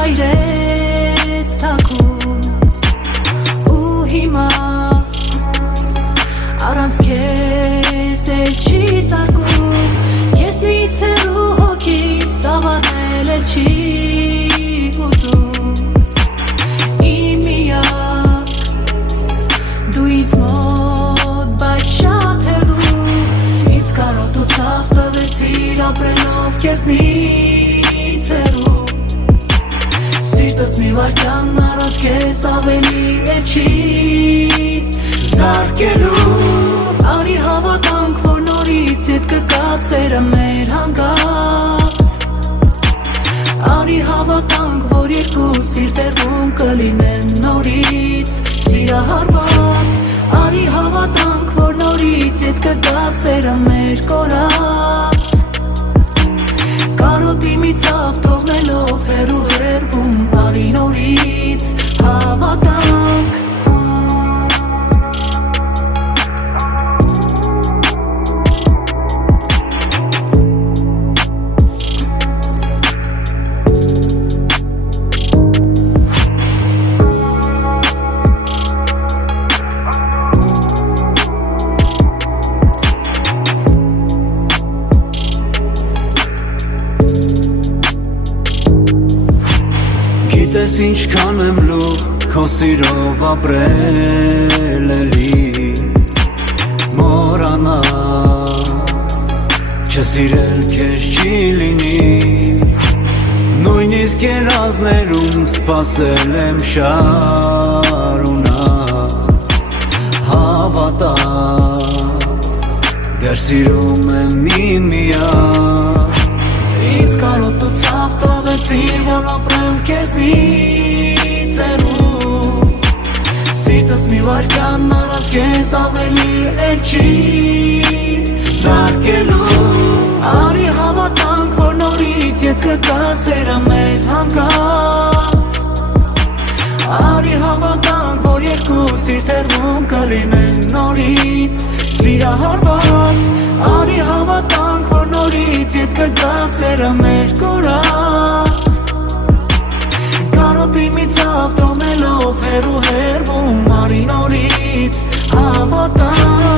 Այրեց թակում ու հիմա առանց քեզ էլ չի զարգում ես լիցերու հոգիս սավառնել էլ չի ուզում իմ միակ դու ինձ մոտ բայց շատ հեռու ինձ կարոտ ու ցավ տվեցիր ապրելով քեզնից հեռու Սիրտս մի վարկյան առաջ քեզ ավելի էլ չի զարկելու Արի հավատանք, որ նորից ետ կգա սերը մեր հանգած Արի հավատանք, որ երկու սիրտերում կլինեն նորից սիրահարված Արի հավատանք, որ նորից ետ կգա սերը մեր կորած Կարոտի մի ցավ թողնելով հեռու հեռվում Արի նորից հավատանք Գիտես ինչքան եմ լուր քո սիրով ապրել էլի Մորանալ չսիրել քեզ չի լինի Նույնիսկ երազներում սպասել եմ շարունակ Հավատա դեռ սիրում եմ միմիակ Ինձ կարոտ ու ցավ տվեցիր, որ ապրեմ քեզնից հեռու Սիրտս մի վարկյան առաջ քեզ ավելի էլ չի զարկելու Արի հավատանք, որ նորից ետ կգա սերը մեր հանգած Արի հավատանք, որ երկու սիրտերում կլինեն նորից սիրահարված Արի հավատանք, որ նորից ետ կգա սերը մեր կորած Կարոտի մի ցավ թողնելով հեռու հեռվում Արի նորից հավատանք